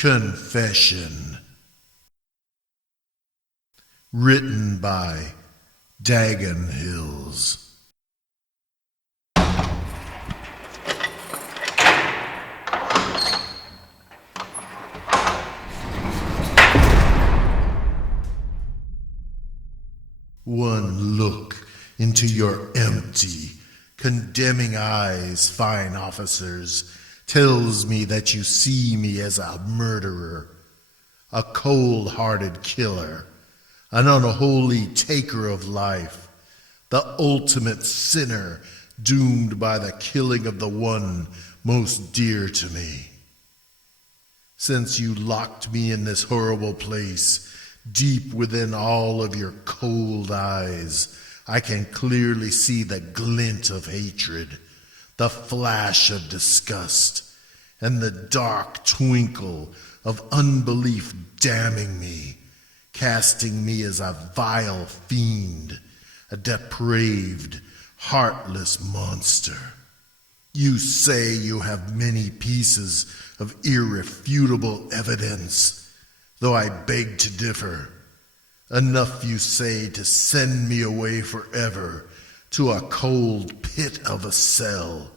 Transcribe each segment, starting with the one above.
Confession. Written by Dagonhills. One look into your empty, condemning eyes, fine officers, tells me that you see me as a murderer, a cold-hearted killer, an unholy taker of life, the ultimate sinner doomed by the killing of the one most dear to me. Since you locked me in this horrible place, deep within all of your cold eyes, I can clearly see the glint of hatred, the flash of disgust, and the dark twinkle of unbelief damning me, casting me as a vile fiend, a depraved, heartless monster. You say you have many pieces of irrefutable evidence, though I beg to differ. Enough, you say, to send me away forever to a cold pit of a cell,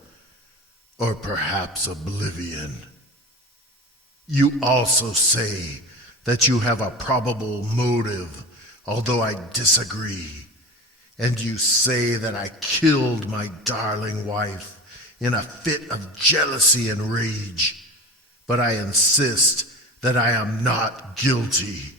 or perhaps oblivion. You also say that you have a probable motive, although I disagree. And you say that I killed my darling wife in a fit of jealousy and rage, but I insist that I am not guilty.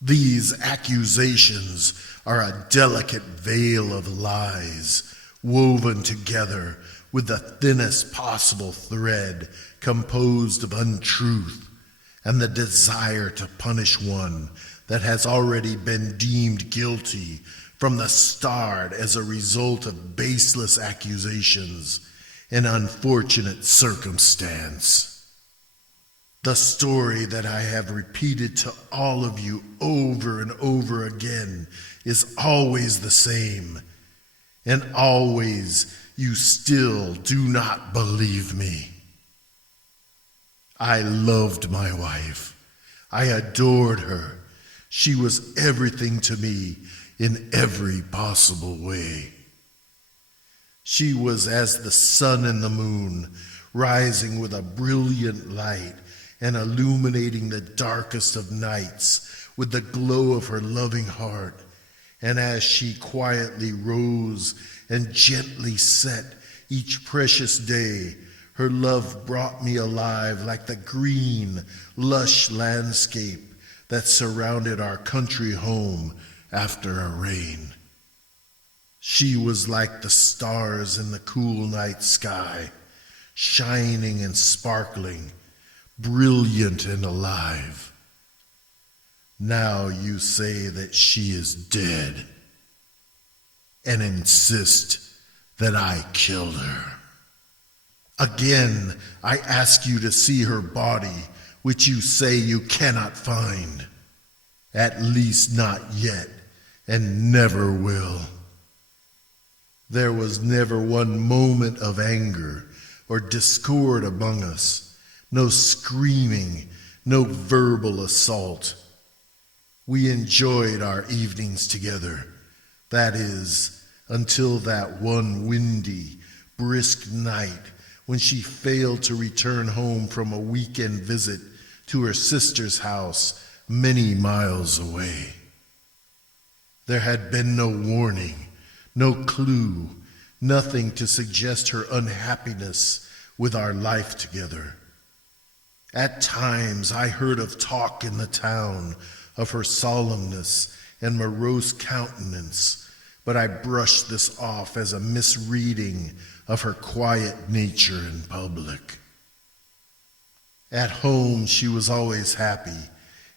These accusations are a delicate veil of lies, woven together with the thinnest possible thread, composed of untruth and the desire to punish one that has already been deemed guilty from the start as a result of baseless accusations and unfortunate circumstance. The story that I have repeated to all of you over and over again is always the same, and always you still do not believe me. I loved my wife. I adored her. She was everything to me in every possible way. She was as the sun and the moon, rising with a brilliant light and illuminating the darkest of nights with the glow of her loving heart. And as she quietly rose and gently set each precious day, her love brought me alive like the green, lush landscape that surrounded our country home after a rain. She was like the stars in the cool night sky, shining and sparkling, brilliant and alive. Now you say that she is dead and insist that I killed her. Again, I ask you to see her body, which you say you cannot find, at least not yet, and never will. There was never one moment of anger or discord among us, no screaming, no verbal assault. We enjoyed our evenings together, that is, until that one windy, brisk night when she failed to return home from a weekend visit to her sister's house many miles away. There had been no warning, no clue, nothing to suggest her unhappiness with our life together. At times I heard of talk in the town of her solemnness and morose countenance, but I brushed this off as a misreading of her quiet nature in public. At home, she was always happy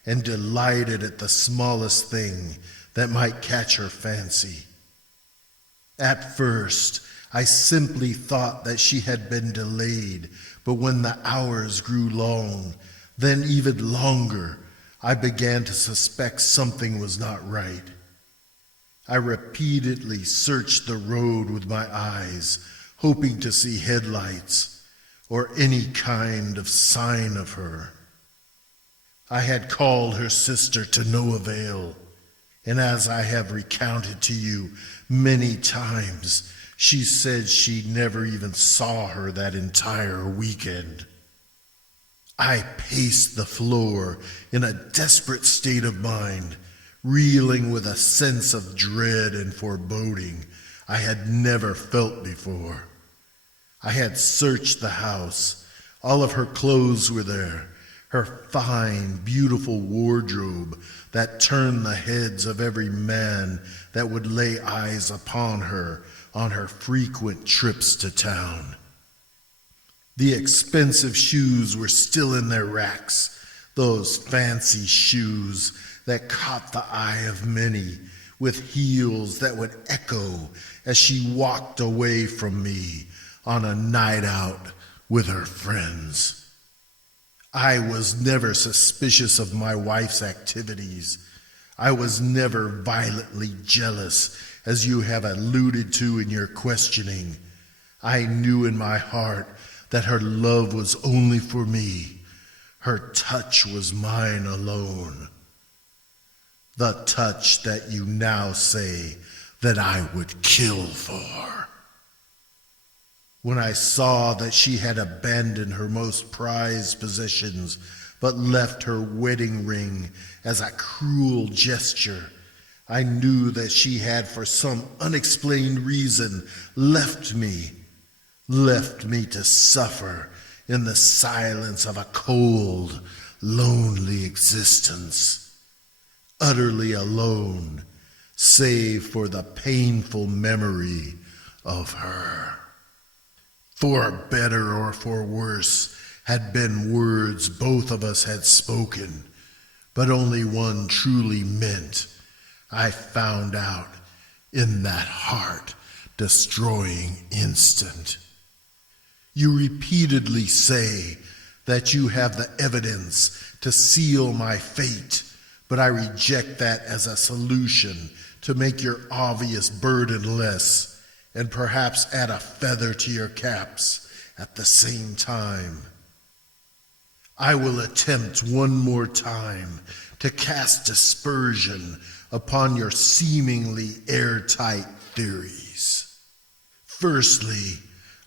and delighted at the smallest thing that might catch her fancy. At first, I simply thought that she had been delayed, but when the hours grew long, then even longer, I began to suspect something was not right. I repeatedly searched the road with my eyes, hoping to see headlights or any kind of sign of her. I had called her sister to no avail, and as I have recounted to you many times, she said she never even saw her that entire weekend. I paced the floor in a desperate state of mind, reeling with a sense of dread and foreboding I had never felt before. I had searched the house. All of her clothes were there, her fine, beautiful wardrobe that turned the heads of every man that would lay eyes upon her on her frequent trips to town. The expensive shoes were still in their racks, those fancy shoes that caught the eye of many, with heels that would echo as she walked away from me on a night out with her friends. I was never suspicious of my wife's activities. I was never violently jealous, as you have alluded to in your questioning. I knew in my heart that her love was only for me. Her touch was mine alone. The touch that you now say that I would kill for. When I saw that she had abandoned her most prized possessions, but left her wedding ring as a cruel gesture, I knew that she had, for some unexplained reason, left me to suffer in the silence of a cold, lonely existence, utterly alone, save for the painful memory of her. For better or for worse had been words both of us had spoken, but only one truly meant. I found out in that heart-destroying instant. You repeatedly say that you have the evidence to seal my fate, but I reject that as a solution to make your obvious burden less, and perhaps add a feather to your caps at the same time. I will attempt one more time to cast dispersion upon your seemingly airtight theories. Firstly,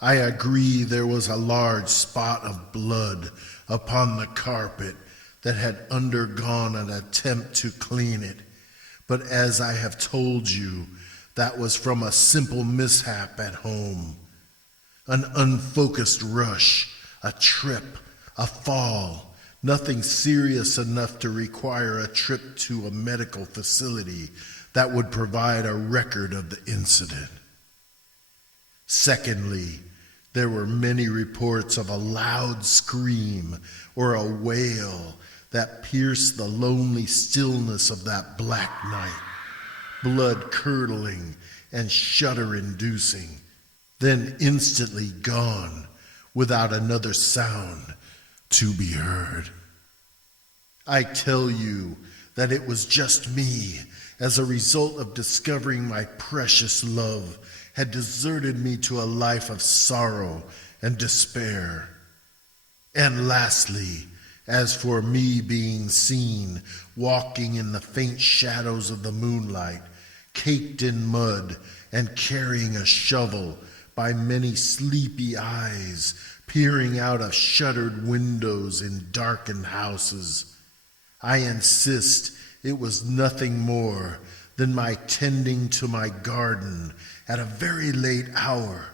I agree there was a large spot of blood upon the carpet that had undergone an attempt to clean it, but as I have told you, that was from a simple mishap at home. An unfocused rush, a trip, a fall, nothing serious enough to require a trip to a medical facility that would provide a record of the incident. Secondly, there were many reports of a loud scream or a wail that pierced the lonely stillness of that black night, blood-curdling and shudder-inducing, then instantly gone without another sound to be heard. I tell you that it was just me, as a result of discovering my precious love had deserted me to a life of sorrow and despair. And lastly, as for me being seen walking in the faint shadows of the moonlight, caked in mud and carrying a shovel by many sleepy eyes peering out of shuttered windows in darkened houses, I insist it was nothing more than my tending to my garden at a very late hour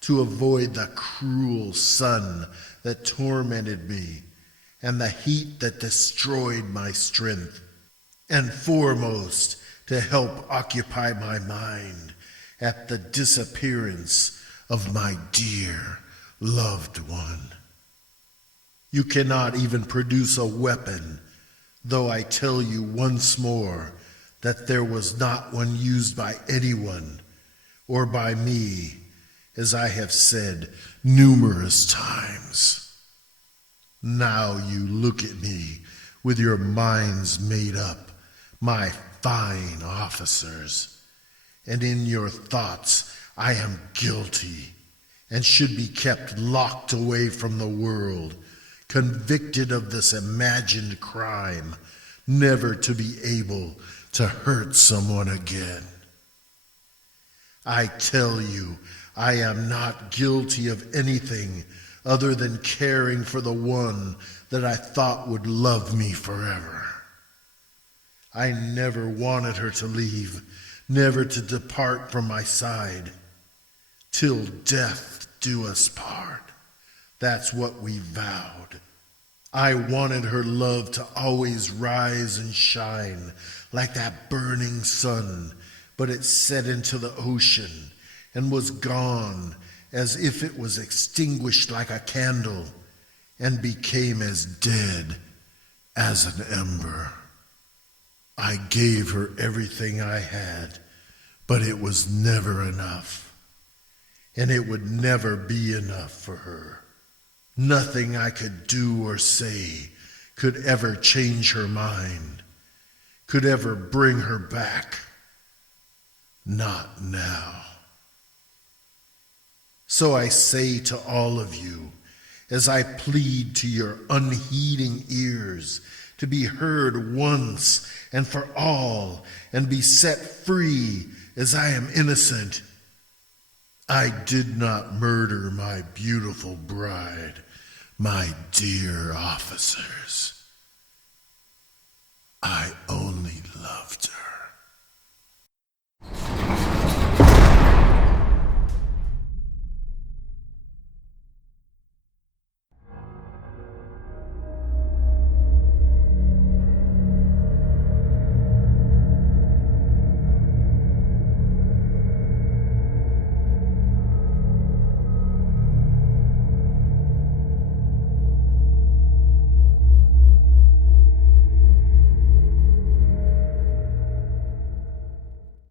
to avoid the cruel sun that tormented me and the heat that destroyed my strength, and foremost, to help occupy my mind at the disappearance of my dear loved one. You cannot even produce a weapon, though I tell you once more that there was not one used by anyone or by me, as I have said numerous times. Now you look at me with your minds made up, my fine officers, and in your thoughts I am guilty and should be kept locked away from the world, convicted of this imagined crime, never to be able to hurt someone again. I tell you, I am not guilty of anything other than caring for the one that I thought would love me forever. I never wanted her to leave, never to depart from my side. Till death do us part. That's what we vowed. I wanted her love to always rise and shine like that burning sun, but it set into the ocean and was gone as if it was extinguished like a candle and became as dead as an ember. I gave her everything I had, but it was never enough, and it would never be enough for her. Nothing I could do or say could ever change her mind, could ever bring her back. Not now. So I say to all of you, as I plead to your unheeding ears, to be heard once and for all, and be set free as I am innocent. I did not murder my beautiful bride, my dear officers. I only loved her.